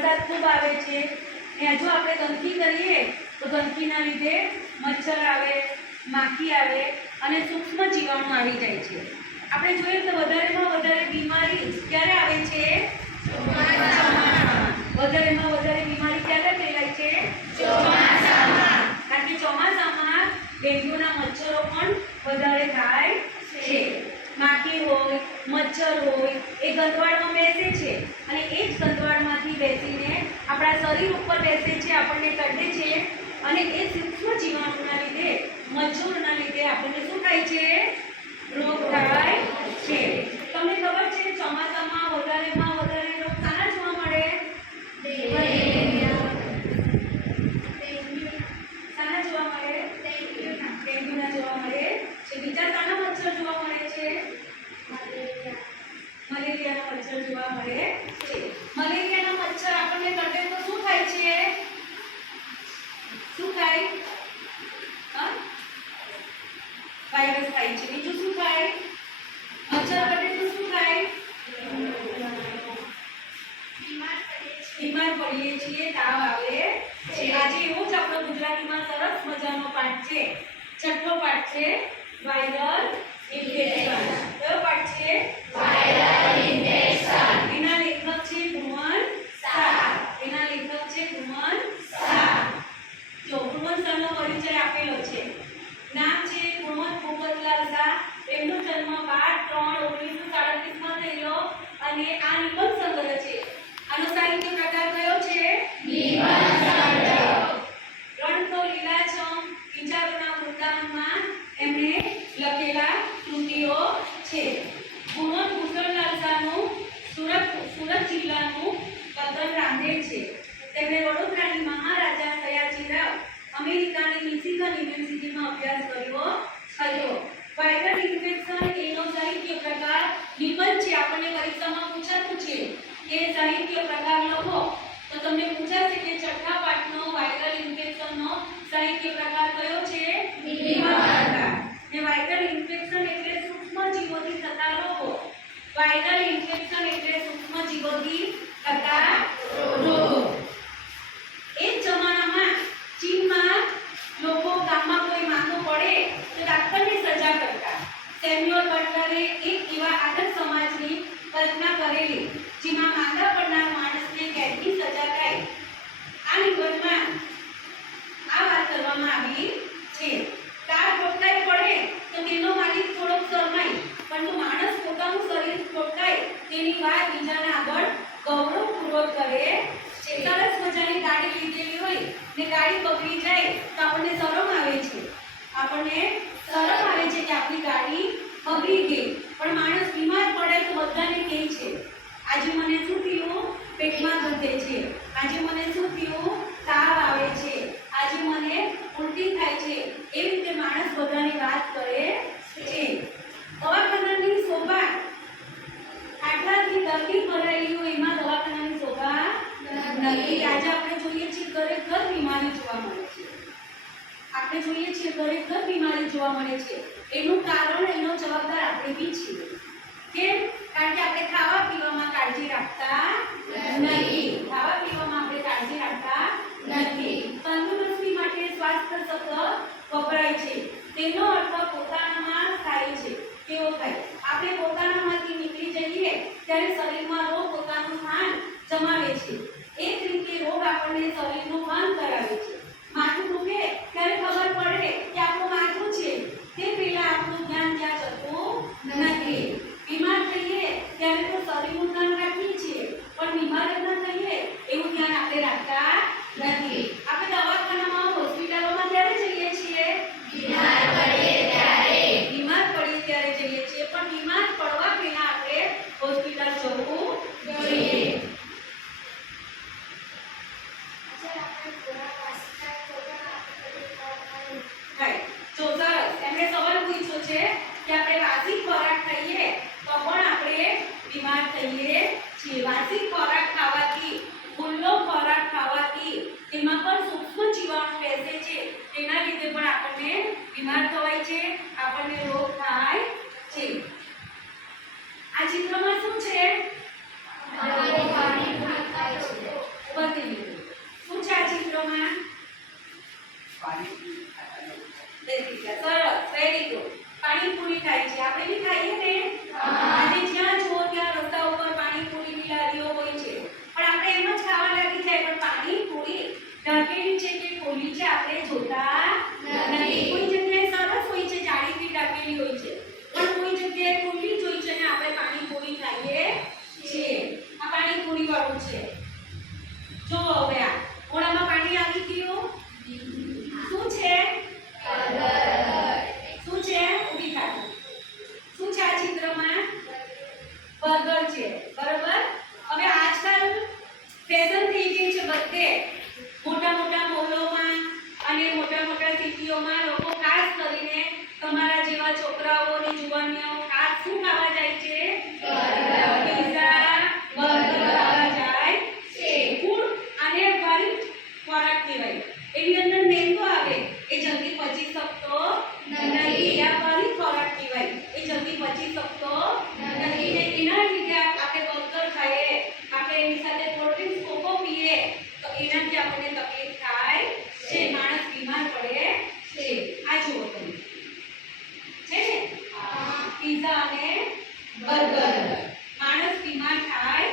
વરસાદ ખૂબ આવે છે ને જો આપણે ગંદકી કરીએ તો ગંદકીના લીધે મચ્છર આવે, માખી આવે અને સૂક્ષ્મ જીવાણુ આવી જાય છે. આપણે જોઈએ તો વધારેમાં વધારે બીમારી ક્યારે આવે છે? ચોમાસામાં. વધારેમાં વધારે બીમારી ક્યારે ફેલાય છે? ચોમાસામાં. કારણ કે ચોમાસામાં ડેન્ગ્યુના મચ્છરો પણ વધારે થાય છે. માખી હોય, મચ્છર હોય એ ગંદવાડમાં બેસે છે અને એ જ ગંદવાડમાંથી બેસીને આપણા શરીર ઉપર બેસે છે, આપણને કરડે છે અને એ સૂક્ષ્મ જીવાણુના લીધે, મચ્છરોના લીધે આપણને શું થાય છે? રોગ થાય છે. તમને ખબર છે ચોમાસામાં વધારેમાં વધારે રોગ શાના જોવા મળે? શાના જોવા મળે? ડેન્ગ્યુના જોવા મળે છે. બીજા શાના મચ્છર જોવા મળે છે? મલેરિયાના મચ્છર જોવા મળે છે. મલેરિયાના મચ્છર આપણને કરડે તો શું થાય છે? શું થાય? વાયરસ થાય છે. બીજું શું થાય? મચ્છર કરડે તો શું થાય? બીમાર પડીએ છીએ, તાવ આવે છે. આજે એવો જ આપણો ગુજરાતીમાં સરસ મજાનો પાઠ છે, છઠ્ઠો પાઠ છે વાયરલ ઇન્ફેક્શન. કયો પાઠ છે? Viral infection. એના લેખક છે ગુણવંત શાહ. એના લેખક છે ગુણવંત શાહ. જો ગુણવંત શાહનો પરિચય આપેલો છે. નામ છે ગુણવંત ભૂપતલાલ શાહ. એમનો જન્મ 12/3/1937 માં થયેલો અને આ નિબંધ સંગ્રહ છે. આનો સાહિત્ય પ્રકાર કયો છે? નિબંધ સંગ્રહ. રણ તો લીલાછમ વિચારોના વૃંદાવનમાં એમણે લખેલા કૃતિઓ છે. ગુણવંત ભૂપતલાલ શાહનું સુરત જિલ્લાનું તદ્દન રાંદેર છે. તેમણે વડોદરાની મહારાજા સયાજીરાવ અમેરિકાની મિશિગન યુનિવર્સિટીમાં અભ્યાસ કર્યો હતો. વાયરલ ઇન્ફેક્શન એનો સાહિત્ય પ્રકાર નિબંધ છે. આપણને પરીક્ષામાં પૂછાતું છે કે સાહિત્ય પ્રકાર લખો તો તમને પૂછાશે કે છઠ્ઠા પાઠનો વાયરલ ઇન્ફેક્શનનો સાહિત્ય પ્રકાર કયો છે? નિબંધ. ને વાયરલ ઇન્ફેક્શન એટલે સૂક્ષ્મ જીવોથી થતા રોગો. વાયરલ ઇન્ફેક્શન એટલે સૂક્ષ્મ જીવોથી થતા રોગો. એક જમાનામાં ચીનમાં લોકો ગામમાં કોઈ માંદો પડે તો ડાક્ટરની સજા કરતા. સેમ્યુઅલ બટલરે એક એવા આદર્શ સમાજની કલ્પના કરેલી જેમાં માંદા પડનાર માણસને કેદની સજા થાય. આ નિબંધમાં આ વાત કરવામાં આવી છે. કાર ખોટકાઈ પડે તો તેનો માલિક થોડોક શરમાય, પરંતુ માણસ પોતાનું શરીર ખોટકાય તેની વાત બીજાના આગળ ગૌરવપૂર્વક કરે છે. સરસ મજાની ગાડી લીધેલી હોય ને ગાડી બગડી જાય તો આપણને શરમ આવે છે. આપણને શરમ આવે છે કે આપણી ગાડી બગડી ગઈ. પણ માણસ બીમાર પડે તો બધાને કહે છે આજે મને શું થયું? પેટમાં દુખે છે. આજે મને શું થયું? તાવ આવે છે. આજે મને ઉલટી થાય છે. એવી રીતે માણસ બધાની વાત કરે છે. દવાખાનાની શોભા આટલાથી દર્દી ભરાયેલી હોય એમાં દવાખાનાની શોભા નથી. આજે આપણે જોઈએ છીએ ઘરે ઘર બીમારી જોવા મળે છે. આપણે જોઈએ છીએ ઘરે ઘર બીમારી જોવા મળે છે. એનું કારણ, એનો જવાબદાર આપણે બી છીએ. કેમ? કારણ કે આપણે ખાવા પીવામાં કાળજી રાખતા નથી. ખાવા પીવામાં આપણે કાળજી રાખતા નથી. તંદુરસ્તી માટે સ્વાસ્થ્ય શબ્દ વપરાય છે. તેનો અર્થ પોતાનામાં થાય છે. કેવો થાય? આપણે પોતાનામાંથી નીકળી જઈએ ત્યારે શરીરમાં રોગ પોતાનું સ્થાન જમાવે છે. એક રીતે રોગ આપણને શરીરનું ભાન કરાવે છે. માથું દુખે ત્યારે ખબર પડે કે આપણું માથું છે, તે પહેલા આપણું ધ્યાન ત્યાં જતું નથી. બીમાર થઈએ ત્યારે તો શરીરનું ધ્યાન રાખીએ છીએ, પણ બીમાર જ ન થઈએ એવું ધ્યાન આપણે રાખતા નથી. આપણે દવાખાનામાં, હોસ્પિટલોમાં ત્યારે જઈએ છીએ? બીમાર પડીએ ત્યારે. બીમાર પડીએ ત્યારે જઈએ છીએ, પણ બીમાર પડવા પહેલા આપણે હોસ્પિટલ જવું જોઈએ. છે આપણે જોતા નથી. કોઈ જગ્યાએ સરસ હોય છે, જાળીથી ઢાંકેલી હોય છે, પણ કોઈ જગ્યાએ ખુલ્લી જ હોય છે ને આપણે પાણીપુરી ખાઈએ છીએ. આ પાણીપુરી વાળું છે. જો હવે આ મોઢામાં પાણી આવી ગયું. શું છે? શું છે? ઊભી થાઓ. શું છે આ ચિત્રમાં? બર્ગર છે, બરોબર. હવે આજકાલ ફેશન થઈ ગઈ છે બધે. મોટા મોટા મોલોમાં અને મોટા મોટા સિટીઓમાં લોકો ખાસ કરીને તમારા જેવા છોકરાઓ અને જુવાનીઓ ખાસ શું ખાવા જાય છે? પિઝા, બર્ગર ખાવા જાય છે. ફૂડ અને વાઇટ ખોરાક કહેવાય. એની અંદર મેંદો આવે એ જલ્દી પચી શકતો નથી. આ વાઇટ ખોરાક કહેવાય. એ જલ્દી પચી શકતો નથી. ને એના લીધે આપણે બર્ગર ખાઈએ, આપણે એની સાથે કોલ્ડ ડ્રિંક્સ કોકો પીએ તો એનાથી આપણને તકલીફ થાય છે. માણસ બીમાર પડે છે. આ જુઓ તમે છે ને પિઝા અને બર્ગર. માણસ બીમાર થાય